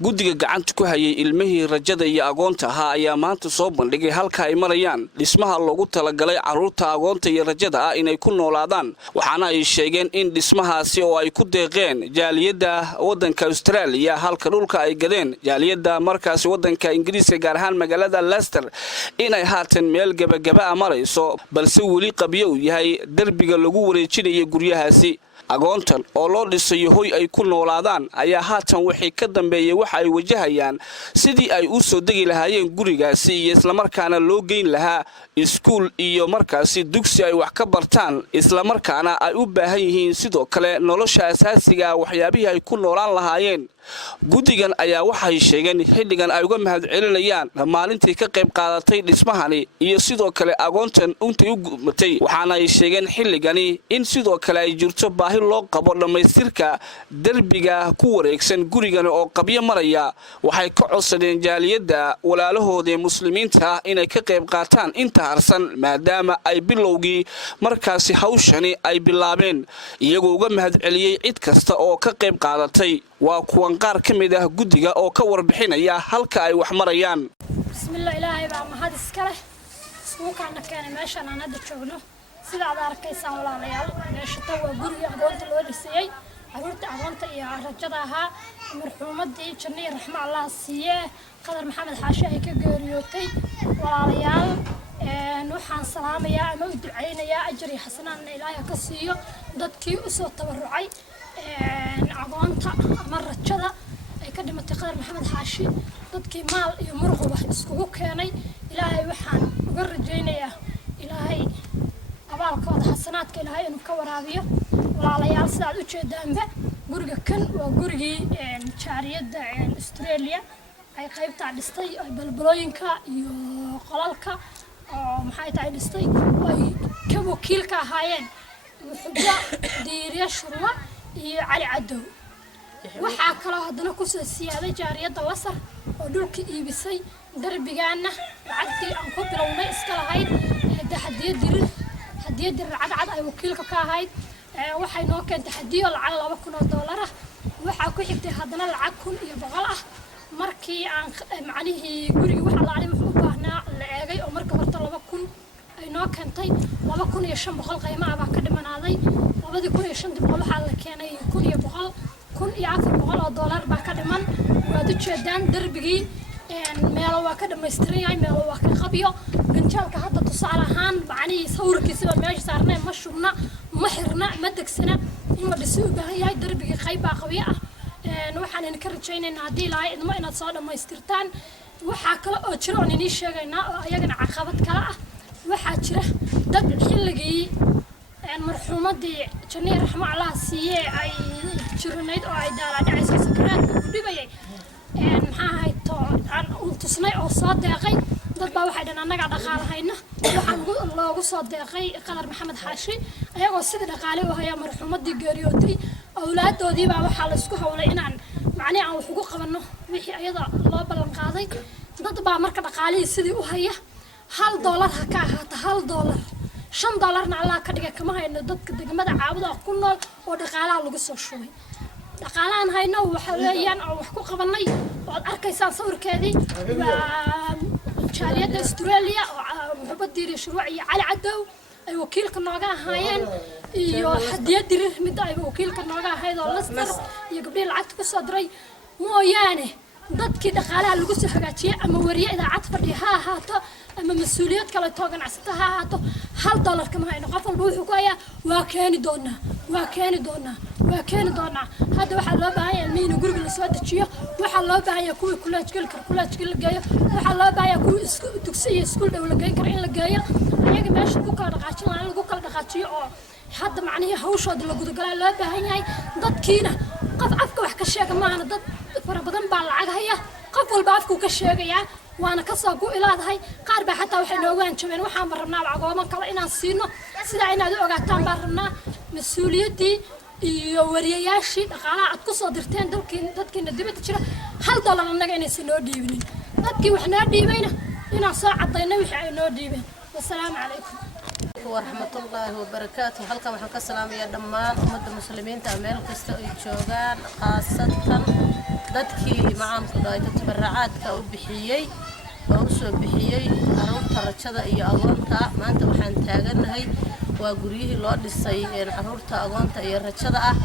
guddiga gacanta ku hayay ilmihii rajada iyo agoonta ahaa ayaa maanta soo bandhigay halka ay marayaan dhismaha loogu talagalay carruurta agoonta iyo rajada ah inay ku noolaadaan waxaana ay sheegeen in dhismahaasi oo ay ku deeqeen jaaliyadda waddanka Australia halka dhulka ay gadeen jaaliyadda markaasi waddanka Ingiriiska gaar ahaan magaalada Leicester inay haatan meel gabagaba marayso balse weli qabyo u yahay darbiga lagu wareejinayo guryahaasi agoontan oo loo dhisayo hoy ay ku noolaadaan ayaa haatan wixii ka dambeeyay waxa ay wajahayaan sidii ay u soo degi lahaayeen gurigaasi iyo isla markaana loo geyn lahaa iskuul iyo markaasi dugsi ay wax ka bartaan isla markaana ay u baahan yihiin sidoo kale nolosha asaasiga waxyaabihii ay ku noolaan lahaayeen guddigan ayaa waxay sheegeen xilligan ay uga mahadcelinayaan maalintii ka qayb qaadatay dhismahani iyo sidoo kale agoontan untay u gudmatay waxaana ay sheegeen xilligani in sidoo kale ay jirto baahi loo qabo dhammaystirka derbiga ku wareegsan gurigan oo qabyo maraya waxay ka codsadeen jaaliyadda walaalahooda muslimiinta inay ka qayb qaataan inta harsan maadaama ay bilowgii markaasi hawshani ay bilaabeen iyagoo uga mahadceliyay cid kasta oo ka qayb qaadatay waa kuwan qaar ka mid ah guddiga oo ka warbixinaya halka ay wax marayaan bismillah ilaahay baa mahad iska leh iskuulkaana keenay meeshaan aan hadda joogno sida aad arkaysaan walaalayaal meesha tan waa guriga agoonta loo dhisayay carruurta agoonta iyo rajada ahaa marxuumadii janniyi raxma allah siiye qadar maxamed xaashi ay ka geeriyootay walaalayaal waxaan salaamayaa ama u ducaynayaa ajir iyo xasanaadna ilaahay ka siiyo dadkii u soo tabarucay agoonta ama rajada ay ka dhimatay qadar maxamed xaashi dadkii maal iyo muruqba iskugu keenay ilaahay waxaan uga rajaynayaa ilaahay abaalkooda xasanaadka ilaahay inuu ka waraabiyo walaalayaal sidaad u jeedaanba guriga kan waa gurigii jaariyadda Australia ay qaybta dhistay ay balbalooyinka iyo qolalka oo maxay tahay dhistay ay ka wakiilka ahaayeen muxuba diiriya shurwa iyo cali cadow waxaa kale haddana ku soo siyaaday jaariyadda Lasar oo dhulka iibisay darbigaana lacagtii aan ku bilownay iska lahayd hadiyad cad ay wakiilka ka ahayd waxay noo keentay hadiyo lacag $2,000 ah waxa ku xigtay haddana lacag 1,100 ah markii aan macnihii guriga waxa la aalay wuxuu u baahnaa la eegay oo marka horta 2,000 ay noo keentay 2,500 qiimo ah ka dhimanaaday 2,500 waxa la keenay 1,100 $1,400 baa ka dhiman waad u jeedaan darbigii meelo waa ka dhameystiran yahay meelo waa ka qabyo ganjaalka hadda tusaale ahaan macnihii sawirkiisa meesha saarnay ma shubna ma xirna ma degsana in la dhiso u baahan yahay darbigii qayb baa qabyo ah waxaan ka rajaynaynaa haddii ilaahay idmo inaad soo dhammaystirtaan waxaa kale oo jira oo inii sheegaynaa oo ayagana caqabad kale ah waxaa jira dad xilligii marxuumadii janniyi raxma allah siiye ay jirnayd oo ay daalaadhacayso sakaraadka ku dhibayay maxaa ahayd aan tusnay oo soo deeqay dad baa waxay dhan annaga dhaqaalahayna waxaan loogu soo deeqay qadar maxamed xaashi ayagoo sidii dhaqaale u haya marxuumadii geeriyootay awlaadoodii baa waxaa la isku hawlay inaan macnii aan wax ugu qabanno wixii ayada loo ballan qaaday dad baa marka dhaqaalihii sidii u haya $1 ha ka ahaato $1 $5 Allah ka dhigay kama hayno dadka degmada caawada ku nool oo dhaqaalaha lagu soo shubay dhaqaalahan hayno waxa weeyaan oo wax ku qabanay oo arkaysaan sawirkeedii jaariyadda Australia oo muxubadiiri shuruuc iyo cali cadow ay wakiilka nooga ahaayeen iyo hadiyad dirir mid ay wakiilka nooga ahayd oo Leicester iyo gabdhaha lacagta ku soo diray mooyaane dadkii dhaqaalaha lagu soo hagaajiyay ama wariye idaacad fadhiya ha ahaato ama mas'uuliyad kale toogan casata ha ahaato $1 kama hayno qof walba wuxuu ku hayaa waa keeni doonaa hadda waxaa loo baahan yahay in guriga la soo dejiyo waxaa loo baahan yahay kuwii kulaajkil la geeyo waxaa loo baahan yahay kuwii dugsi iyo iskuul dhow la geyn karo in la geeyo ayaga meesha ku kala dhaqaajin lahaa in lagu kala dhaqaajiyo oo hadda macnihii hawshooda la gudagalaa loo baahan yahay dadkiina qof afka wax ka sheega maahana dad fara badan baa lacag haya qof walba afku ka sheegaya waana ka soo ku ilaadahay qaar baa xataa waxay noogu hanjabeen waxaan rabnaa lacagoomo kale inaan siino sida inaad u ogaataan baan rabnaa mas'uuliyadii iyo wariyayaashii dhaqaalaha aad ku soo dirteen dadkiina dibadda jira $1 annaga inaysan noo dhiibinin dadkii wax noo dhiibayna inaan soo cadayno wixii ay noo dhiibeen wassalaamu calaykum waraxmatullaahi wabarakaatuh halkan waxaan ka salaamayaa dhammaan ummadda muslimiinta meel kasta ay joogaan khaasatan dadkii macaanku dhaayta tabarracaadka u bixiyay oo u soo bixiyay caruurta rajada iyo agoonta maanta waxaan taaganahay waa guryihii loo dhisay caruurta agoonta iyo rajada ah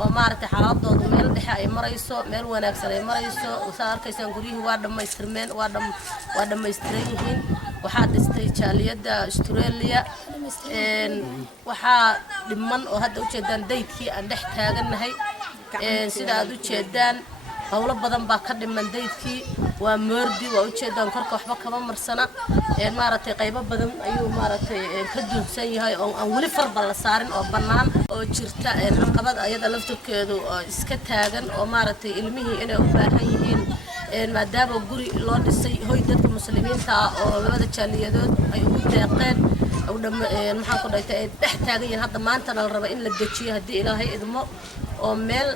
oo maaragtay xaaladoodu meel dhexe ay marayso meel wanaagsan ay marayso waxa arkaysaan guryihii waa dhamaystirmeen waa dhamaystiran yihiin waxaa dhistay jaaliyada Australia waxaa dhiman oo hadda u jeedaan daydkii aan dhex taaganahay sida aad u jeedaan hawlo badan baa ka dhiman daydkii waa moordi waa u jeedaan korka waxba kama marsana maaragtay qaybo badan ayuu maaragtay ka duubsan yahay oo aan wali farba la saarin oo bannaan oo jirta caqabad ayada laftirkeedu iska taagan oo maaragtay ilmihii inay u baahan yihiin maadaama guri loo dhisay hoy dadka muslimiinta ah oo labada jaaliyadood ay ugu deeqeen maxaan ku dhahay ay dhex taagan yihiin hadda maanta la raba in la dejiyo haddii Ilaahay idmo oo meel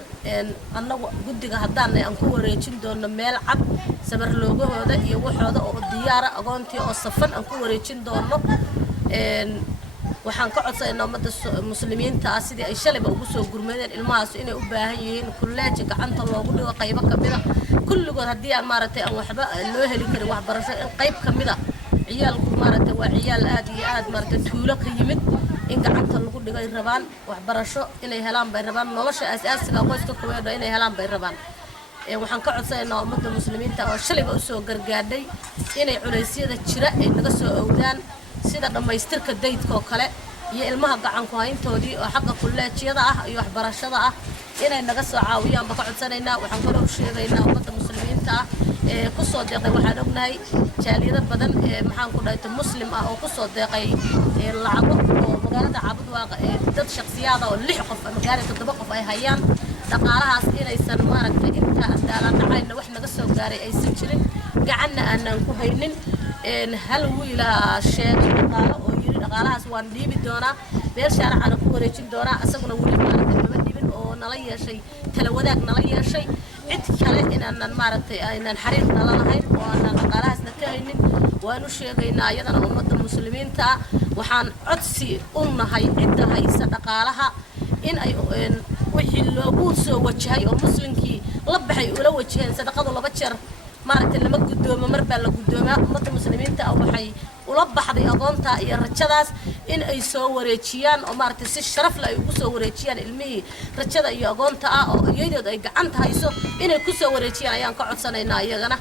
annagu guddiga haddaan aan ku wareejin doono meel cad sabar loogahooda iyo waxooda oo diyaara agoontii oo safan aan ku wareejin doono waxaan ka codsanaynaa ummadda muslimiinta ah sidii ay shalayba ugu soo gurmadeen ilmahaas inay u baahan yihiin kulleeja gacanta loogu dhigo qaybo kamid ah kulligood haddii aan maaragtay aan waxba loo heli karin waxbarasho in qayb kamid ah ciyaalku maaragtay waa ciyaal aad iyo aad maaragtay tuulo ka yimid in gacanta lagu dhigay rabaan waxbarasho inay helaan bay rabaan nolosha asaasiga qoyska koowaad inay helaan bay rabaan waxaan ka codsanaynaa ummadda muslimiinta oo shalayba u soo gargaadhay inay culeysyada jira ay naga soo awdaan sida dhamaystirka daydka oo kale iyo ilmaha gacan ku hayntoodii oo xagga kulleejyada ah iyo waxbarashada ah inay naga soo caawiyaan baa ka codsanaynaa waxaan kaloo u sheegaynaa ummadda muslimiinta ah ku soo deeqay waxaan ognahay jaaliyada badan maxaan ku dhahay muslim ah oo ku soo deeqay lacago oo magaalada Caabud Waaq dad shakhsiyaad ah oo 6 qof ama gaari 7 qof ay hayaan dhaqaalahaas inaysan maaragtay inta daaladacayna wax naga soo gaaray aysan jirin gacanna aanan ku haynin hal wiila sheegay dhaqaalo oo yiri dhaqaalahaas waan dhiibi doonaa meel shaaracana ku wareejin doonaa asaguna wali maaragtay ma dhiibin oo nala yeeshay tala wadaag nala yeeshay cid kale inaan maaragtay aynaan xariir nala lahayn oo aan dhaqaalahaasna ka haynin waanu sheegaynaa iyadana ummadda muslimiinta waxaan codsi u nahay cidda haysa dhaqaalaha in ay wixii loogu soo wajahay oo muslimkii la baxay ula wajaheen sadaqadu 2 jeer maaragtay lama gudoomo mar baa la gudoomaa ummadda muslimiinta waxay ula baxday agoonta iyo rajadaas in ay soo wareejiyaan oo maaragtay si sharaf leh ay ugu soo wareejiyaan ilmihii rajada iyo agoonta ah oo iyadood ay gacanta hayso inay ku soo wareejiyaan ayaan ka codsanaynaa iyagana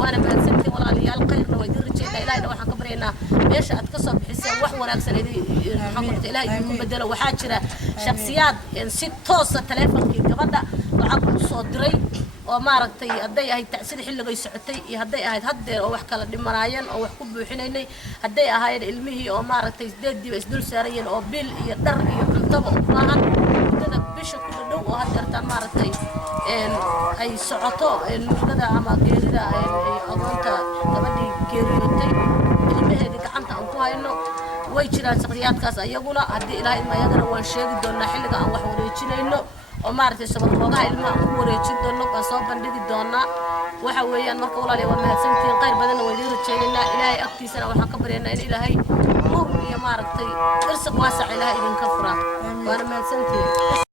waana mahadsantiin walaalayaal qayrna way idin rajeynaa ilaahayna waxaan ka baryaynaa meesha aad ka soo bixiseen wax wanaagsan ilaahay idinku bedelo waxaa jira shakhsiyaad si toosa taleefankii gabadha lacag u soo diray oo maaragtay hadday ahayd tacsida xilligay socotay iyo hadday ahayd haddeer oo wax kala dhimanaayeen oo wax ku buuxinaynay hadday ahayd ilmihii oo maaragtay 8 isdul saarayeen oo bil iyo dhar iyo cuntaba u baahan muddada bisha ku dhow oo haddeertaan maaragtay ay socoto mudada ama geerida agoonta gabadhii geeriyootay ilmaheedii gacanta aan ku hayno way jiraan shaqsiyaadkaas ayaguna haddii ilaahay ma ayagana waan sheegi doonaa xilliga aan wax wareejinayno oo maaragtay sababtoodaha ilmaha aan ku wareejin doono aan soo bandhigi doonaa waxa weeyaan marka walaaliyaal waa mahadsantiin qayr badanna waan idin rajaynaynaa ilaahay agtiisana waxaan ka baryaynaa in ilaahay nuur iyo maaragtay irsiq waasac ilaahay idinka fura waana mahadsantiin